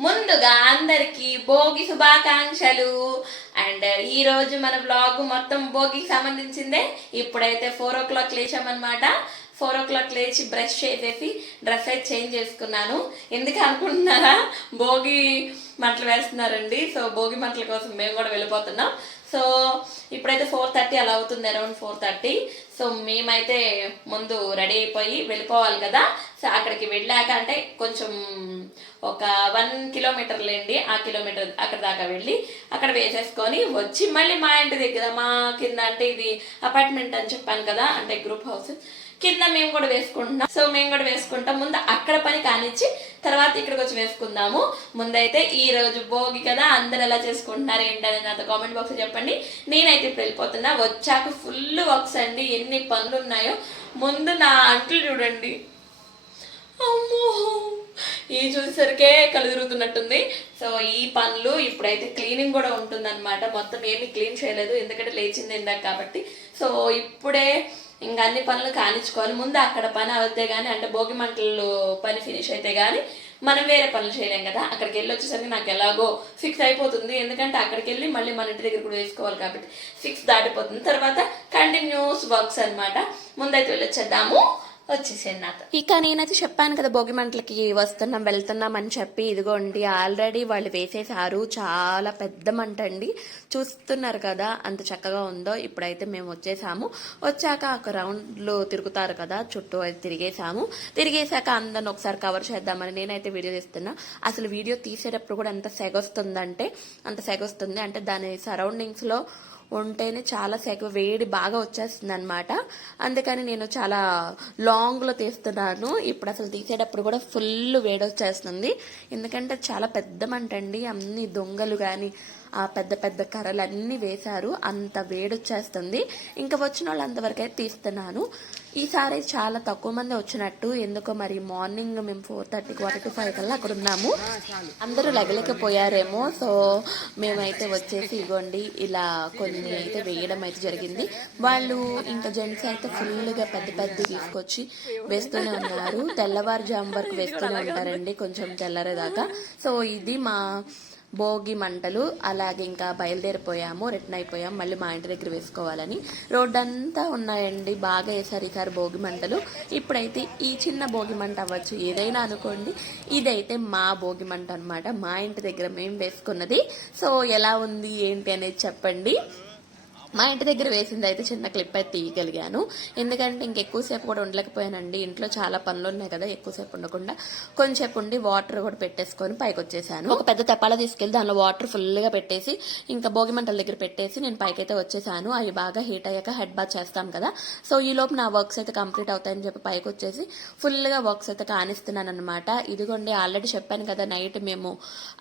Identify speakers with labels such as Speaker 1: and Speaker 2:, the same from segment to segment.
Speaker 1: ముందుగా అందరికి భోగి శుభాకాంక్షలు. అండ్ ఈ రోజు మన బ్లాగ్ మొత్తం భోగికి సంబంధించిందే. ఇప్పుడైతే ఫోర్ ఓ క్లాక్ లేచామన్నమాట. ఫోర్ ఓ క్లాక్ లేచి బ్రష్ చేసేసి డ్రెస్ అయితే చేంజ్ చేసుకున్నాను. ఎందుకు అనుకుంటున్నారా? భోగి మంటలు వేస్తున్నారండి. సో భోగి మంటల కోసం మేము కూడా వెళ్ళిపోతున్నాం. సో ఇప్పుడైతే ఫోర్ థర్టీ అలా అవుతుంది అరౌండ్ ఫోర్ థర్టీ. సో మేమైతే ముందు రెడీ అయిపోయి వెళ్ళిపోవాలి కదా. సో అక్కడికి వెళ్ళాక అంటే కొంచెం ఒక వన్ కిలోమీటర్ లేండి. ఆ కిలోమీటర్ అక్కడ దాకా వెళ్ళి అక్కడ వేసేసుకొని వచ్చి మళ్ళీ మా ఇంటి దగ్గర మా కింద అంటే ఇది అపార్ట్మెంట్ అని చెప్పాను కదా అంటే గ్రూప్ హౌస్. కింద మేము కూడా వేసుకుంటున్నాం. సో మేము కూడా వేసుకుంటాం. ముందు అక్కడ పని కానిచ్చి తర్వాత ఇక్కడికి వచ్చి వేసుకుందాము. ముందైతే ఈ రోజు భోగి కదా అందరు ఎలా చేసుకుంటున్నారు ఏంటని నాతో కామెంట్ బాక్స్ చెప్పండి. నేనైతే ఇప్పుడు వెళ్ళిపోతున్నా. వచ్చాక ఫుల్ వర్క్స్ అండి. ఎన్ని పనులు ఉన్నాయో. ముందు నా అంట్లు చూడండి. అమ్మో! ఈ చూసేసరికే కళ్ళు తిరుగుతున్నట్టుంది. సో ఈ పనులు ఇప్పుడైతే క్లీనింగ్ కూడా ఉంటుందన్నమాట. మొత్తం ఏమీ క్లీన్ చేయలేదు. ఎందుకంటే లేచింది ఇందాక కాబట్టి. సో ఇప్పుడే ఇంకా అన్ని పనులు కానిచ్చుకోవాలి. ముందు అక్కడ పని అవుతే కానీ అంటే భోగి మంటలు పని ఫినిష్ అయితే కానీ మనం వేరే పనులు చేయలేం కదా. అక్కడికి వెళ్ళి వచ్చేసరికి నాకు ఎలాగో ఫిక్స్ అయిపోతుంది. ఎందుకంటే అక్కడికి వెళ్ళి మళ్ళీ మన ఇంటి దగ్గర కూడా వేసుకోవాలి కాబట్టి ఫిక్స్ దాటిపోతుంది. తర్వాత కంటిన్యూస్ వర్క్స్ అన్నమాట. ముందైతే వెళ్ళొచ్చేద్దాము. వచ్చేసేయండి నాతో.
Speaker 2: ఇక నేనైతే చెప్పాను కదా భోగి మంటలకి వస్తున్నాం వెళ్తున్నాం అని చెప్పి ఇదిగోండి ఆల్రెడీ వాళ్ళు వేసేసారు. చాలా పెద్ద మంట అండి. చూస్తున్నారు కదా అంత చక్కగా ఉందో. ఇప్పుడైతే మేము వచ్చేసాము. వచ్చాక ఒక రౌండ్లు తిరుగుతారు కదా చుట్టూ అయితే తిరిగేసాము. తిరిగేసాక అందరిని ఒకసారి కవర్ చేద్దామని నేనైతే వీడియో తీస్తున్నా. అసలు వీడియో తీసేటప్పుడు కూడా ఎంత సెగొస్తుందంటే అంత సెగొస్తుంది అంటే దాని సరౌండింగ్స్లో ఉంటేనే చాలా సెగ వేడి బాగా వచ్చేస్తుంది అనమాట అందుకని నేను చాలా లాంగ్లో తీస్తున్నాను. ఇప్పుడు అసలు తీసేటప్పుడు కూడా ఫుల్ వేడి వచ్చేస్తుంది. ఎందుకంటే చాలా పెద్ద మంట అండి. అన్ని దొంగలు కానీ పెద్ద పెద్ద కర్రలు అన్నీ వేశారు. అంత వేడి వచ్చేస్తుంది ఇంకా వచ్చిన వాళ్ళు అంతవరకు అయితే తీస్తున్నాను. ఈసారి చాలా తక్కువ మంది వచ్చినట్టు. ఎందుకో మరి మార్నింగ్ మేము four thirty quarter to five కల్లా అక్కడ ఉన్నాము. అందరూ లగలేకపోయారేమో. సో మేమైతే వచ్చేసి ఇగోండి ఇలా కొన్ని అయితే వేయడం అయితే జరిగింది. వాళ్ళు ఇంకా జెంట్స్ అయితే ఫుల్గా పెద్ద పెద్ద తీసుకొచ్చి వేస్తూనే ఉన్నారు. తెల్లవారుజాము వరకు వేస్తూనే ఉంటారండి కొంచెం తెల్లరేదాకా. సో ఇది మా భోగి మంటలు అలాగే ఇంకా బయలుదేరిపోయాము రిటర్న్ అయిపోయాము మళ్ళీ మా ఇంటి దగ్గర వేసుకోవాలని. రోడ్డు అంతా ఉన్నాయండి బాగా వేసారు ఈసారి భోగి మంటలు. ఇప్పుడైతే ఈ చిన్న భోగి మంట అవ్వచ్చు ఏదైనా అనుకోండి. ఇదైతే మా భోగి మంట అనమాట మా ఇంటి దగ్గర మేము వేసుకున్నది. సో ఎలా ఉంది ఏంటి అనేది చెప్పండి. మా ఇంటి దగ్గర వేసింది అయితే చిన్న క్లిప్ అయితే తీయగలిగాను. ఎందుకంటే ఇంకెక్కువసేపు కూడా ఉండలేకపోయానండి. ఇంట్లో చాలా పనులు ఉన్నాయి కదా ఎక్కువసేపు ఉండకుండా. కొంచెంసేపు ఉండి వాటర్ కూడా పెట్టేసుకొని పైకి వచ్చేసాను. ఒక పెద్ద తెప్పాల తీసుకెళ్ళి దానిలో వాటర్ ఫుల్గా పెట్టేసి ఇంకా భోగి మంటల దగ్గర పెట్టేసి నేను పైకైతే వచ్చేసాను. అవి బాగా హీట్ అయ్యాక హెడ్ బాత్ చేస్తాం కదా. సో ఈ లోపు నా వర్క్స్ అయితే కంప్లీట్ అవుతాయని చెప్పి పైకి వచ్చేసి ఫుల్గా వర్క్స్ అయితే కానిస్తున్నాను అనమాట ఇదిగోండి ఆల్రెడీ చెప్పాను కదా నైట్ మేము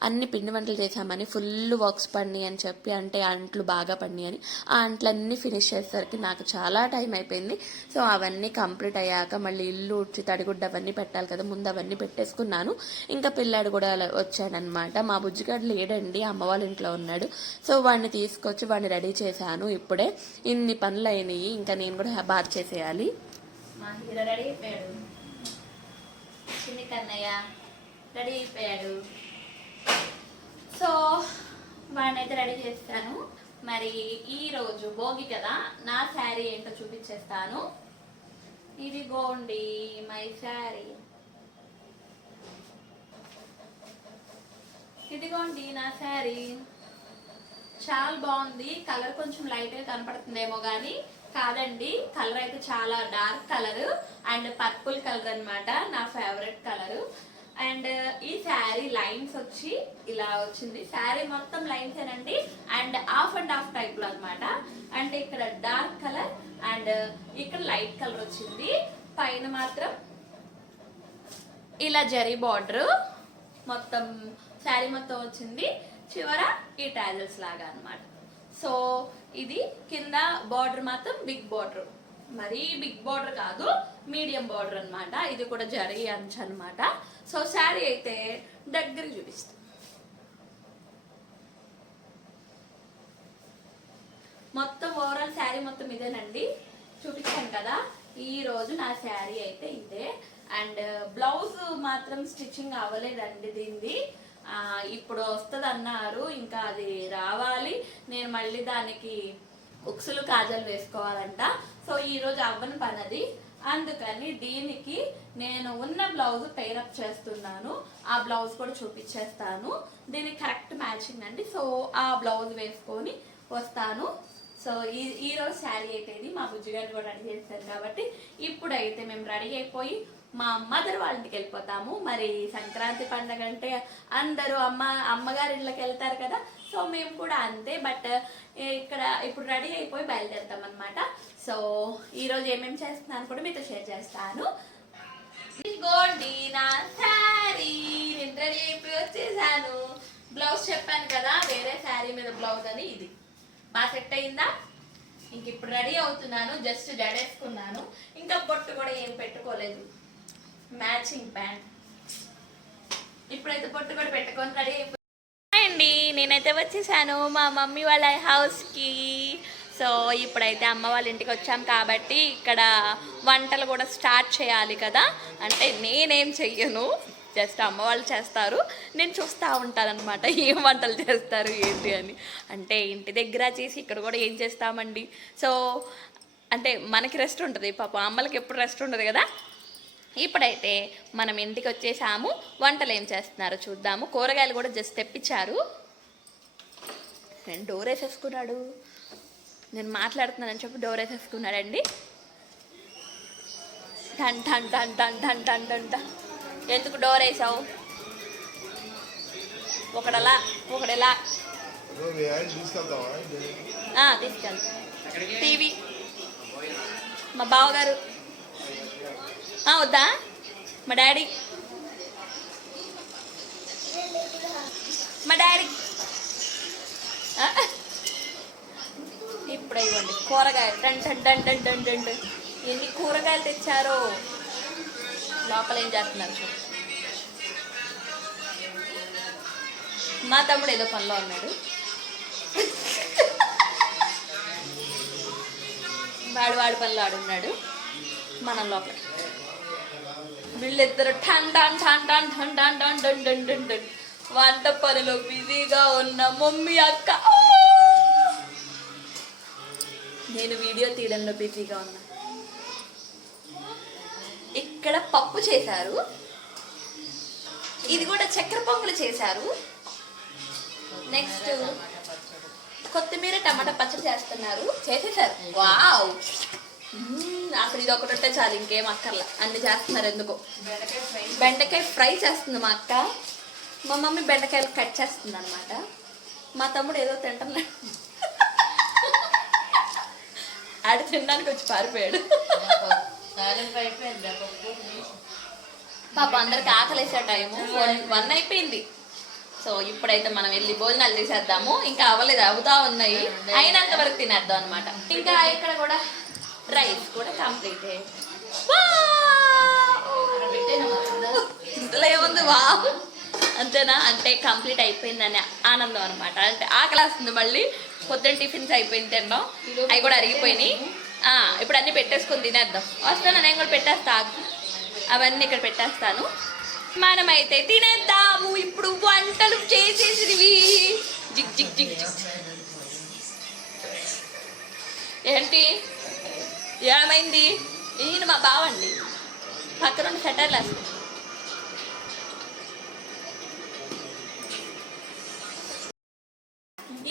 Speaker 2: అన్ని పిండి వంటలు చేసామని ఫుల్ వర్క్స్ పండి అని చెప్పి అంటే అంట్లు బాగా పండి అని. ఆ ప్లాంట్లన్నీ ఫినిష్ చేసేసరికి నాకు చాలా టైం అయిపోయింది. సో అవన్నీ కంప్లీట్ అయ్యాక మళ్ళీ ఇల్లు ఉడ్చి తడిగుడ్డ అవన్నీ పెట్టాలి కదా. ముందు అవన్నీ పెట్టేసుకున్నాను. ఇంకా పిల్లాడు కూడా అలా వచ్చాడనమాట. మా బుజ్జిగాడు లేడండి. అమ్మ వాళ్ళ ఇంట్లో ఉన్నాడు. సో వాడిని తీసుకొచ్చి వాడిని రెడీ చేశాను ఇప్పుడే. ఇన్ని పనులు అయినాయి. ఇంకా నేను కూడా బాత్ చేసేయాలి.
Speaker 1: మా హీరో రెడీ అయిపోయాడు. చిన్ని కన్నయ్య రెడీ అయిపోయాడు. సో వాడినైతే రెడీ చేస్తాను. మరి ఈ రోజు భోగి కదా నా శారీ ఏంటో చూపించేస్తాను. ఇదిగోండి మై శారీ. ఇదిగోండి నా శారీ. చాలా బాగుంది. కలర్ కొంచెం లైట్గా కనపడుతుందేమో కానీ కాదండి. కలర్ అయితే చాలా dark colour and purple colour అన్నమాట నా ఫేవరెట్ కలర్. అండ్ ఈ శారీ లైన్స్ వచ్చి ఇలా వచ్చింది. శారీ మొత్తం లైన్స్ ఏనండి? అండ్ హాఫ్ అండ్ హాఫ్ టైప్లో అనమాట అంటే ఇక్కడ డార్క్ కలర్ అండ్ ఇక్కడ లైట్ కలర్ వచ్చింది. పైన మాత్రం ఇలా జరీ బార్డర్ మొత్తం శారీ మొత్తం వచ్చింది. చివర ఈ టాజల్స్ లాగా అనమాట సో ఇది కింద బార్డర్ మాత్రం బిగ్ బార్డర్. మరీ బిగ్ బార్డర్ కాదు మీడియం బార్డర్ అనమాట ఇది కూడా జరీ అంచు అనమాట సో శారీ అయితే దగ్గర చూపిస్తాం. మొత్తం ఓవరాల్ శారీ మొత్తం ఇదేనండి. చూపించాను కదా ఈ రోజు నా శారీ అయితే ఇదే. అండ్ బ్లౌజ్ మాత్రం స్టిచ్చింగ్ అవ్వలేదండి దీనిది. ఇప్పుడు వస్తుంది అన్నారు ఇంకా అది రావాలి. నేను మళ్ళీ దానికి ఉక్సులు కాజలు వేసుకోవాలంట. సో ఈ రోజు అవ్వని పని అది. అందుకని దీనికి నేను ఉన్న బ్లౌజ్ టైరప్ చేస్తున్నాను. ఆ బ్లౌజ్ కూడా చూపించేస్తాను దీనికి కరెక్ట్ మ్యాచింగ్ అండి. సో ఆ బ్లౌజ్ వేసుకొని వస్తాను. సో ఈ ఈ రోజు శారీ అయితే మా బుజ్జిగారు కూడా రెడీ చేశారు కాబట్టి ఇప్పుడైతే మేము రెడీ అయిపోయి మా మదర్ వాళ్ళ ఇంటికి వెళ్ళిపోతాము. మరి సంక్రాంతి పండగ అంటే అందరూ అమ్మ అమ్మగారి ఇళ్ళకి వెళ్తారు కదా. సో మేము కూడా అంతే. బట్ ఇక్కడ ఇప్పుడు రెడీ అయిపోయి బయలుదేరుతాం అనమాట సో ఈరోజు ఏమేమి చేస్తున్నాను కూడా మీతో షేర్ చేస్తాను. ఇదిగోండి నా శారీ. నేను రెడీ అయిపోయి వచ్చేసాను. బ్లౌజ్ చెప్పాను కదా వేరే శారీ మీద బ్లౌజ్ అని ఇది. బాగా సెట్ అయిందా? ఇంక ఇప్పుడు రెడీ అవుతున్నాను. జస్ట్ జడేసుకున్నాను. ఇంకా బొట్టు కూడా ఏం పెట్టుకోలేదు. మ్యాచింగ్ ప్యాంట్ ఇప్పుడైతే పొట్టు కూడా పెట్టుకొని రెడీ అండి నేనైతే వచ్చేసాను మా మమ్మీ వాళ్ళ హౌస్కి. సో ఇప్పుడైతే అమ్మ వాళ్ళ ఇంటికి వచ్చాం కాబట్టి ఇక్కడ వంటలు కూడా స్టార్ట్ చేయాలి కదా. అంటే నేనేం చెయ్యను జస్ట్ అమ్మ వాళ్ళు చేస్తారు. నేను చూస్తూ ఉంటానన్నమాట ఏం వంటలు చేస్తారు ఏంటి అని. అంటే ఇంటి దగ్గర చేసి ఇక్కడ కూడా ఏం చేస్తామండి? సో అంటే మనకి రెస్ట్ ఉంటుంది పాప అమ్మలకి ఎప్పుడు రెస్ట్ ఉండదు కదా. ఇప్పుడైతే మనం ఇంటికి వచ్చేసాము. వంటలు ఏం చేస్తున్నారో చూద్దాము. కూరగాయలు కూడా జస్ట్ తెప్పించారు. నేను డోర్ వేసేసుకున్నాడు. నేను మాట్లాడుతున్నానని చెప్పి డోర్ వేసేసుకున్నాడండి. టన్ టన్ టన్ టన్ టన్ టన్ టన్ టన్ ఎందుకు డోర్ వేసావు? ఒకడలా ఒకడెలా?
Speaker 3: నువ్వు
Speaker 1: టీవీ. మా బావగారు వద్దా? మా డాడీ. మా డాడీ. ఇప్పుడు ఇవ్వండి కూరగాయలు. Done done done done done ఎన్ని కూరగాయలు తెచ్చారో? లోపల ఏం చేస్తున్నారు మా తమ్ముడు ఏదో పనిలో ఉన్నాడు. వాడు వాడి పనిలో ఆడున్నాడు. మనం లోపల. వీళ్ళిద్దరు టన్ ఠన్ ఠన్ ఠన్ ఠన్ ఠన్ ఠన్ ఠన్ ఠన్ ఠన్ ఠన్ వంట పనిలో బిజీగా ఉన్న మమ్మీ అక్క నేను వీడియో తీయడంలో బిజీగా ఉన్నా ఇక్కడ పప్పు చేశారు ఇది కూడా చక్కెర పొంగులు చేశారు నెక్స్ట్ కొత్తిమీర టమాటా పచ్చడి చేస్తున్నారు చేసేసారు వావ్ అసలు ఇది ఒకటి ఉంటే చాలు ఇంకేం అక్కర్లా. అన్ని చేస్తున్నారు ఎందుకో. బెండకాయ ఫ్రై చేస్తుంది మా అక్క. మా మమ్మీ బెండకాయలు కట్ చేస్తుంది అనమాట మా తమ్ముడు ఏదో తింటున్నాడు. ఆడ తినడానికి వచ్చి పారిపోయాడు. పాప అందరికి ఆకలేసే టైము. వన్ అయిపోయింది. సో ఇప్పుడైతే మనం వెళ్ళి భోజనాలు చేసేద్దాము. ఇంకా అవ్వలేదు అవుతా ఉన్నాయి. అయినంత వరకు తినేద్దాం అనమాట ఇంకా ఇక్కడ కూడా రైస్ కూడా కంప్లీట్ ఇందులో ఏముంది? వా! అంతేనా? అంటే కంప్లీట్ అయిపోయిందని ఆనందం అనమాట అంటే ఆకలేస్తుంది మళ్ళీ. పొద్దున్న టిఫిన్స్ అయిపోయింది తిన్నాం. అవి కూడా అరిగిపోయినాయి. ఆ, ఇప్పుడు అన్ని పెట్టేసుకొని తినేద్దాం. వస్తాను నేను కూడా పెట్టేస్తా. అవన్నీ ఇక్కడ పెట్టేస్తాను. మనమైతే తినేద్దాము. ఇప్పుడు వంటలు చేసేసినవి. జిగ్ జిగ్ జిగ్ జిగ్. ఏంటి? ఏమైంది? ఈయన మా బావండి. పక్కన షటర్లు వేస్తాం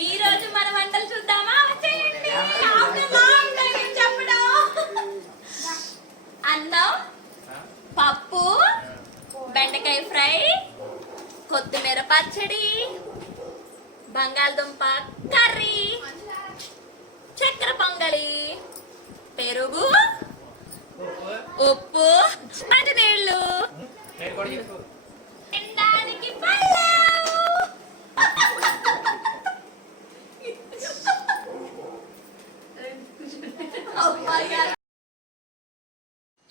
Speaker 1: ఈ రోజు మన వంటలు చూద్దామా? వచ్చేయండి. చెప్పడం. అన్నం పప్పు బెండకాయ ఫ్రై కొత్తిమీర పచ్చడి బంగాళదుంప కర్రీ చక్కెర పొంగలి. పెరుగు ఉప్పు అంటే నీళ్ళు. తినడానికి పల్లె.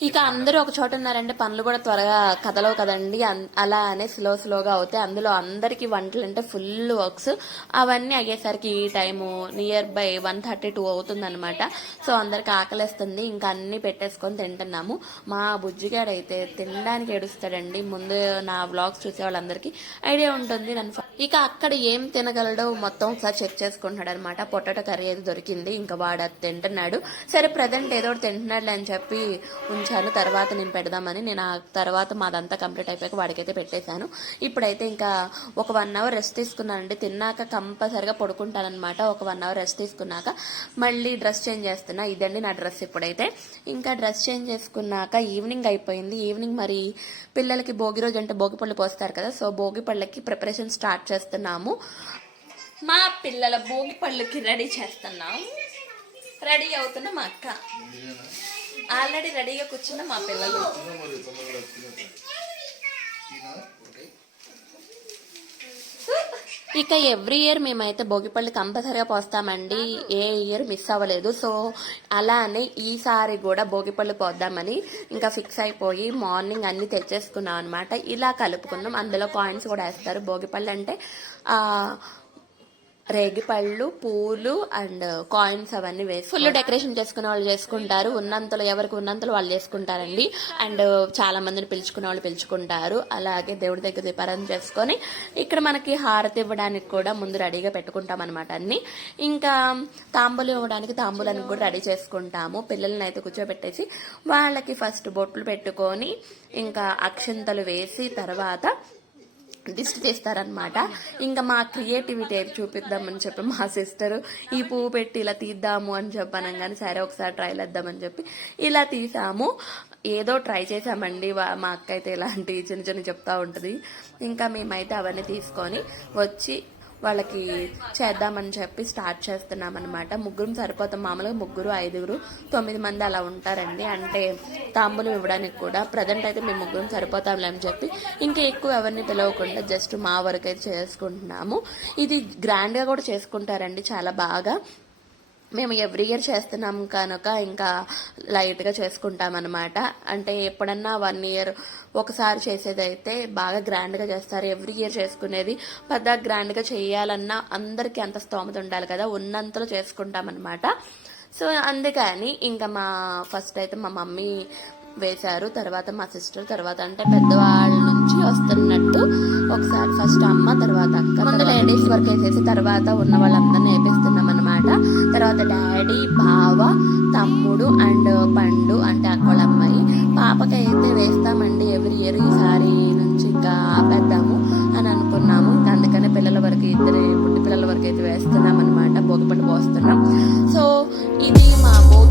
Speaker 2: ఇక అందరూ ఒక చోట ఉన్నారంటే పనులు కూడా త్వరగా కదలవు కదండి. అలా అనే స్లో స్లోగా అవుతాయి అందులో అందరికి వంటలు అంటే ఫుల్ వర్క్స్. అవన్నీ అయ్యేసరికి ఈ time near by one thirty two అవుతుంది అనమాట సో అందరికి ఆకలిస్తుంది. ఇంకా అన్ని పెట్టేసుకొని తింటున్నాము. మా బుజ్జిగాడు అయితే తినడానికి ఏడుస్తాడండి. ముందు నా వ్లాగ్స్ చూసే వాళ్ళందరికీ ఐడియా ఉంటుంది. నన్ను ఫ- ఇక అక్కడ ఏం తినగలడో మొత్తం ఒకసారి చెక్ చేసుకుంటున్నాడు అనమాట పొటాటో కర్రీ ఏదో దొరికింది ఇంకా వాడు అది తింటున్నాడు. సరే ప్రజెంట్ ఏదో ఒకటి తింటున్నాడు అని చెప్పి ఉంచాను తర్వాత నేను పెడదామని నేను ఆ తర్వాత మాదంతా కంప్లీట్ అయిపోయాక వాడికైతే పెట్టేశాను. ఇప్పుడైతే ఇంకా ఒక వన్ అవర్ రెస్ట్ తీసుకున్నానండి. తిన్నాక కంపల్సరిగా పడుకుంటానమాట ఒక వన్ అవర్ రెస్ట్ తీసుకున్నాక మళ్ళీ డ్రెస్ చేంజ్ చేస్తున్నా. ఇదండి నా డ్రెస్ ఇప్పుడైతే. ఇంకా డ్రెస్ చేంజ్ చేసుకున్నాక ఈవినింగ్ అయిపోయింది. ఈవినింగ్ మరి పిల్లలకి భోగి రోజు అంటే భోగి పళ్ళు పోస్తారు కదా. సో భోగి పళ్ళకి ప్రిపరేషన్ స్టార్ట్ చేస్తున్నాము.
Speaker 1: మా పిల్లల భోగి పళ్ళుకి రెడీ చేస్తున్నాం. రెడీ అవుతున్న మా అక్క. ఆల్రెడీ రెడీగా కూర్చున్న మా పిల్లలు
Speaker 3: తిన మరి తొందరగా తిన తిన ఓకే
Speaker 2: ఇక ఎవ్రీ ఇయర్ మేమైతే భోగిపళ్ళు కంపల్సరీగా పోస్తామండి. ఏ ఇయర్ మిస్ అవ్వలేదు. సో అలానే ఈసారి కూడా భోగిపళ్ళు పోద్దామని ఇంకా ఫిక్స్ అయిపోయి మార్నింగ్ అన్ని తెచ్చేసుకున్నాం అనమాట ఇలా కలుపుకున్నాం. అందులో కాయిన్స్ కూడా వేస్తారు. భోగిపళ్ళు అంటే రేగిపళ్ళు పూలు అండ్ కాయిన్స్ అవన్నీ వేసి ఫుల్ డెకరేషన్ చేసుకునే వాళ్ళు చేసుకుంటారు. ఉన్నంతలో ఎవరికి ఉన్నంతలో వాళ్ళు చేసుకుంటారండి. అండ్ చాలా మందిని పిలుచుకునే వాళ్ళు పిలుచుకుంటారు. అలాగే దేవుడి దగ్గర దీపారాధన చేసుకొని ఇక్కడ మనకి హారతి ఇవ్వడానికి కూడా ముందు రెడీగా పెట్టుకుంటాం అనమాట అన్ని. ఇంకా తాంబూలం ఇవ్వడానికి తాంబూలానికి కూడా రెడీ చేసుకుంటాము. పిల్లల్ని అయితే కూర్చోబెట్టేసి వాళ్ళకి ఫస్ట్ బొట్లు పెట్టుకొని ఇంకా అక్షంతలు వేసి తర్వాత దిష్టి చేస్తారనమాట ఇంకా మా క్రియేటివిటీ చూపిద్దామని చెప్పి మా సిస్టర్ ఈ పువ్వు పెట్టి ఇలా తీద్దాము అని చెప్పాను కానీ సరే ఒకసారి ట్రైల్ వేద్దామని చెప్పి ఇలా తీసాము. ఏదో ట్రై చేసామండి. వా- మా అక్క అయితే ఇలాంటి చిన్న చిన్న చెప్తా ఉంటుంది. ఇంకా మేమైతే అవన్నీ తీసుకొని వచ్చి వాళ్ళకి చేద్దామని చెప్పి స్టార్ట్ చేస్తున్నాం అనమాట ముగ్గురు సరిపోతాం. మామూలుగా ముగ్గురు ఐదుగురు తొమ్మిది మంది అలా ఉంటారండి. అంటే తాంబూలం ఇవ్వడానికి కూడా ప్రజెంట్ అయితే మేము ముగ్గురు సరిపోతాంలే అని చెప్పి ఇంకా ఎక్కువ ఎవరిని పిలవకుండా జస్ట్ మా వరకు అయితే చేసుకుంటున్నాము. ఇది గ్రాండ్గా కూడా చేసుకుంటారండి చాలా బాగా. మేము ఎవ్రీ ఇయర్ చేస్తున్నాం కనుక ఇంకా లైట్గా చేసుకుంటాం అనమాట అంటే ఎప్పుడన్నా వన్ ఇయర్ ఒకసారి చేసేది అయితే బాగా గ్రాండ్గా చేస్తారు. ఎవ్రీ ఇయర్ చేసుకునేది పెద్ద గ్రాండ్గా చేయాలన్నా అందరికీ అంత స్తోమత ఉండాలి కదా. ఉన్నంతలో చేసుకుంటాం అనమాట సో అందుకని ఇంకా మా ఫస్ట్ అయితే మా మమ్మీ వేశారు. తర్వాత మా సిస్టర్ తర్వాత అంటే పెద్దవాళ్ళ నుంచి వస్తున్నట్టు ఒకసారి ఫస్ట్ అమ్మ తర్వాత అక్క లేడీస్ వర్క్ వేసేసి తర్వాత ఉన్న వాళ్ళందరినీ వేపిస్తున్నాం అనమాట తర్వాత డాడీ బావ తమ్ముడు అండ్ పండు అంటే అక్కడ అమ్మాయి పాపకి అయితే వేస్తామండి ఎవ్రీ ఇయర్. ఈసారి నుంచి ఇంకా ఆపేద్దాము అని అనుకున్నాము. అందుకనే పిల్లల వరకు ఇద్దరు పుట్టి పిల్లల వరకు అయితే వేస్తున్నాం అనమాట భోగిపళ్ళు పోస్తున్నాం. సో ఇది మా భోగిపళ్ళ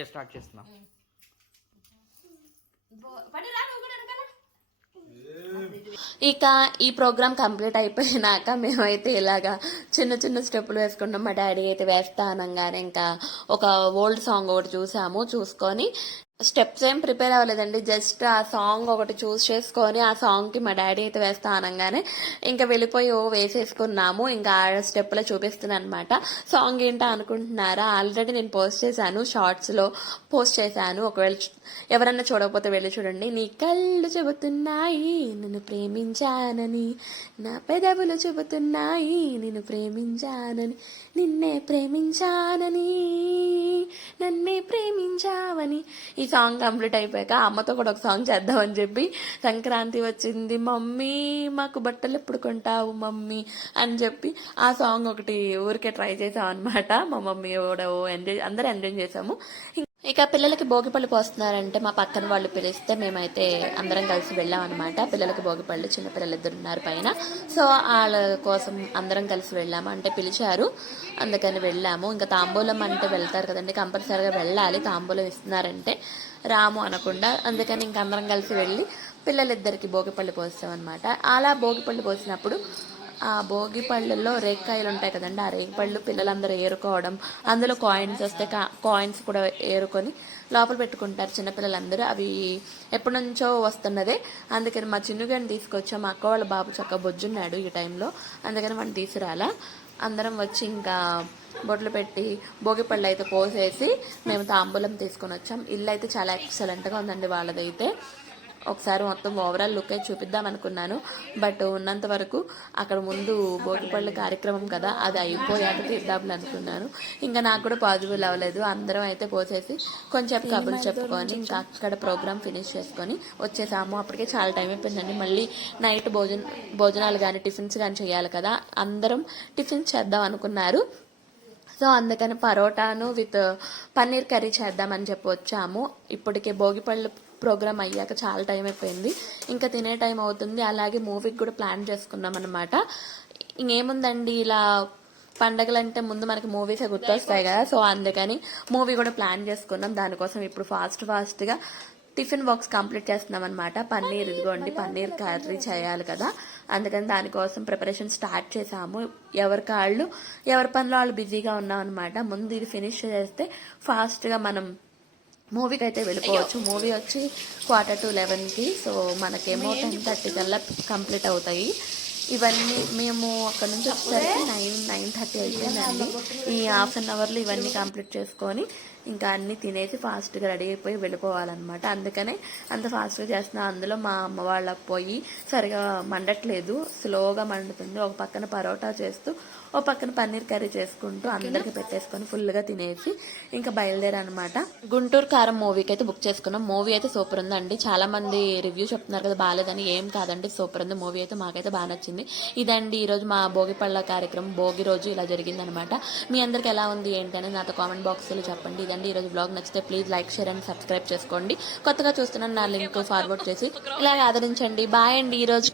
Speaker 4: వీడియో స్టార్ట్ చేస్తున్నా.
Speaker 2: ఇక ఈ ప్రోగ్రామ్ కంప్లీట్ అయిపోయినాక మేమైతే ఇలాగా చిన్న చిన్న స్టెప్పులు వేసుకున్నాం మా డాడీ అయితే వేస్తా అనగానే ఇంకా ఒక ఓల్డ్ సాంగ్ ఒకటి చూసాము చూసుకొని స్టెప్స్ ఏం ప్రిపేర్ అవ్వలేదండి. జస్ట్ ఆ సాంగ్ ఒకటి చూస్ చేసుకొని ఆ సాంగ్కి మా డాడీ అయితే వేస్తా అనగానే ఇంకా వెళ్ళిపోయి ఓ వేసేసుకున్నాము. ఇంకా ఆ స్టెప్లో చూపిస్తున్నాను అనమాట సాంగ్ ఏంటో అనుకుంటున్నారా? ఆల్రెడీ నేను పోస్ట్ చేశాను. షార్ట్స్లో పోస్ట్ చేశాను. ఒకవేళ ఎవరన్నా చూడకపోతే వెళ్ళి చూడండి. నీ కళ్ళు చెబుతున్నాయి నిన్ను ప్రేమించానని. నా పెదవులు చెబుతున్నాయి నిన్ను ప్రేమించానని. నిన్నే ప్రేమించానని. నన్నే ప్రేమించావని. ఈ సాంగ్ కంప్లీట్ అయిపోయాక అమ్మతో కూడా ఒక సాంగ్ చేద్దామని చెప్పి సంక్రాంతి వచ్చింది. మమ్మీ మాకు బట్టలు ఎప్పుడు కొంటావు మమ్మీ? అని చెప్పి ఆ సాంగ్ ఒకటి ఊరికే ట్రై చేసాం అనమాట మా మమ్మీ కూడా ఎంజాయ్ అందరూ ఎంజాయ్ చేసాము. ఇక పిల్లలకి భోగిపళ్ళు పోస్తున్నారంటే మా పక్కన వాళ్ళు పిలిస్తే మేమైతే అందరం కలిసి వెళ్ళాం అనమాట పిల్లలకి భోగిపళ్ళు చిన్నపిల్లలు ఇద్దరు ఉన్నారు పైన. సో వాళ్ళ కోసం అందరం కలిసి వెళ్ళాము. అంటే పిలిచారు. అందుకని వెళ్ళాము. ఇంకా తాంబూలం అంటే వెళ్తారు కదండి కంపల్సరీగా వెళ్ళాలి. తాంబూలం ఇస్తున్నారంటే రాము అనకుండా అందుకని ఇంక అందరం కలిసి వెళ్ళి పిల్లలిద్దరికి భోగిపళ్ళు పోస్తాం అనమాట అలా భోగిపళ్ళు పోసినప్పుడు ఆ భోగి పళ్ళల్లో రేక్కాయలు ఉంటాయి కదండి. ఆ రేగిపళ్ళు పిల్లలందరూ ఏరుకోవడం అందులో కాయిన్స్ వస్తే కాయిన్స్ కూడా ఏరుకొని లోపల పెట్టుకుంటారు చిన్నపిల్లలందరూ. అవి ఎప్పటి నుంచో వస్తున్నదే. అందుకని మా చిన్నుగాని తీసుకొచ్చాం మా అక్క వాళ్ళ బాబు చక్క బొజ్జున్నాడు ఈ టైంలో. అందుకని మనం తీసుకురాలా. అందరం వచ్చి ఇంకా బొట్లు పెట్టి భోగి పళ్ళు అయితే పోసేసి మేము తాంబూలం తీసుకొని వచ్చాం. ఇల్లు అయితే చాలా ఎక్సలెంట్గా ఉందండి వాళ్ళదైతే. ఒకసారి మొత్తం ఓవరాల్ లుక్ అయితే చూపిద్దాం అనుకున్నాను. బట్ ఉన్నంత వరకు అక్కడ ముందు భోగిపళ్ళు కార్యక్రమం కదా అది అయిపోయాక తీద్దాంలు అనుకున్నాను. ఇంకా నాకు కూడా పాజిబుల్ అవ్వలేదు. అందరం అయితే పోసేసి కొంచెం కబుర్లు చెప్పుకొని ఇంకా అక్కడ ప్రోగ్రామ్ ఫినిష్ చేసుకొని వచ్చేసాము. అప్పటికే చాలా టైం అయిపోయిందండి. మళ్ళీ నైట్ భోజన భోజనాలు కానీ టిఫిన్స్ కానీ చేయాలి కదా. అందరం టిఫిన్స్ చేద్దాం అనుకున్నారు. సో అందుకని పరోటాను విత్ పన్నీర్ కర్రీ చేద్దామని చెప్పి వచ్చాము. ఇప్పటికే భోగిపళ్ళు ప్రోగ్రామ్ అయ్యాక చాలా టైం అయిపోయింది. ఇంకా తినే టైం అవుతుంది. అలాగే మూవీకి కూడా ప్లాన్ చేసుకున్నాం అనమాట ఇంకేముందండి ఇలా పండగలంటే ముందు మనకి మూవీస్ గుర్తొస్తాయి కదా. సో అందుకని మూవీ కూడా ప్లాన్ చేసుకున్నాం. దానికోసం ఇప్పుడు ఫాస్ట్ ఫాస్ట్గా టిఫిన్ బాక్స్ కంప్లీట్ చేస్తున్నాం అనమాట పన్నీర్ ఇదిగోండి పన్నీర్ కర్రీ చేయాలి కదా. అందుకని దానికోసం ప్రిపరేషన్ స్టార్ట్ చేసాము ఎవరి కాళ్ళు ఎవరి పనిలో వాళ్ళు బిజీగా ఉన్నాం అనమాట ముందు ఇది ఫినిష్ చేస్తే ఫాస్ట్గా మనం మూవీకి అయితే వెళ్ళిపోవచ్చు మూవీ వచ్చి క్వార్టర్ టు లెవెన్కి సో మనకేమో టెన్ థర్టీ కల్లా కంప్లీట్ అవుతాయి. ఇవన్నీ మేము అక్కడ నుంచి వచ్చేసరికి నైన్ నైన్ థర్టీ అయిపోయిందండి. ఈ హాఫ్ అన్ అవర్లో ఇవన్నీ కంప్లీట్ చేసుకొని ఇంకా అన్ని తినేసి ఫాస్ట్గా రెడీ అయిపోయి వెళ్ళిపోవాలన్నమాట. అందుకనే అంత ఫాస్ట్గా చేస్తున్నా. అందులో మా అమ్మ వాళ్ళ పొయ్యి సరిగా మండట్లేదు. స్లోగా మండుతుంది. ఒక పక్కన పరోటా చేస్తూ ఒక పక్కన పన్నీర్ కర్రీ చేసుకుంటూ అందరికి పెట్టేసుకొని ఫుల్గా తినేసి ఇంకా బయలుదేరనమాట గుంటూరు కారం మూవీకి అయితే బుక్ చేసుకున్నాం. మూవీ అయితే సూపర్ ఉందండి. చాలా మంది రివ్యూ చెప్తున్నారు కదా బాగాలేదని ఏం కాదండి. సూపర్ ఉంది. మూవీ అయితే మాకైతే బాగా నచ్చింది. ఇదండి ఈరోజు మా భోగి పళ్ళ కార్యక్రమం. భోగి రోజు ఇలా జరిగిందనమాట. మీ అందరికి ఎలా ఉంది ఏంటనేది నాతో కామెంట్ బాక్స్లో చెప్పండి. ఇదండి ఈరోజు బ్లాగ్. నచ్చితే please like share and subscribe చేసుకోండి. కొత్తగా చూస్తున్నాను నా లింక్ ఫార్వర్డ్ చేసి ఇలా ఆదరించండి. బాయ్ అండి ఈరోజు.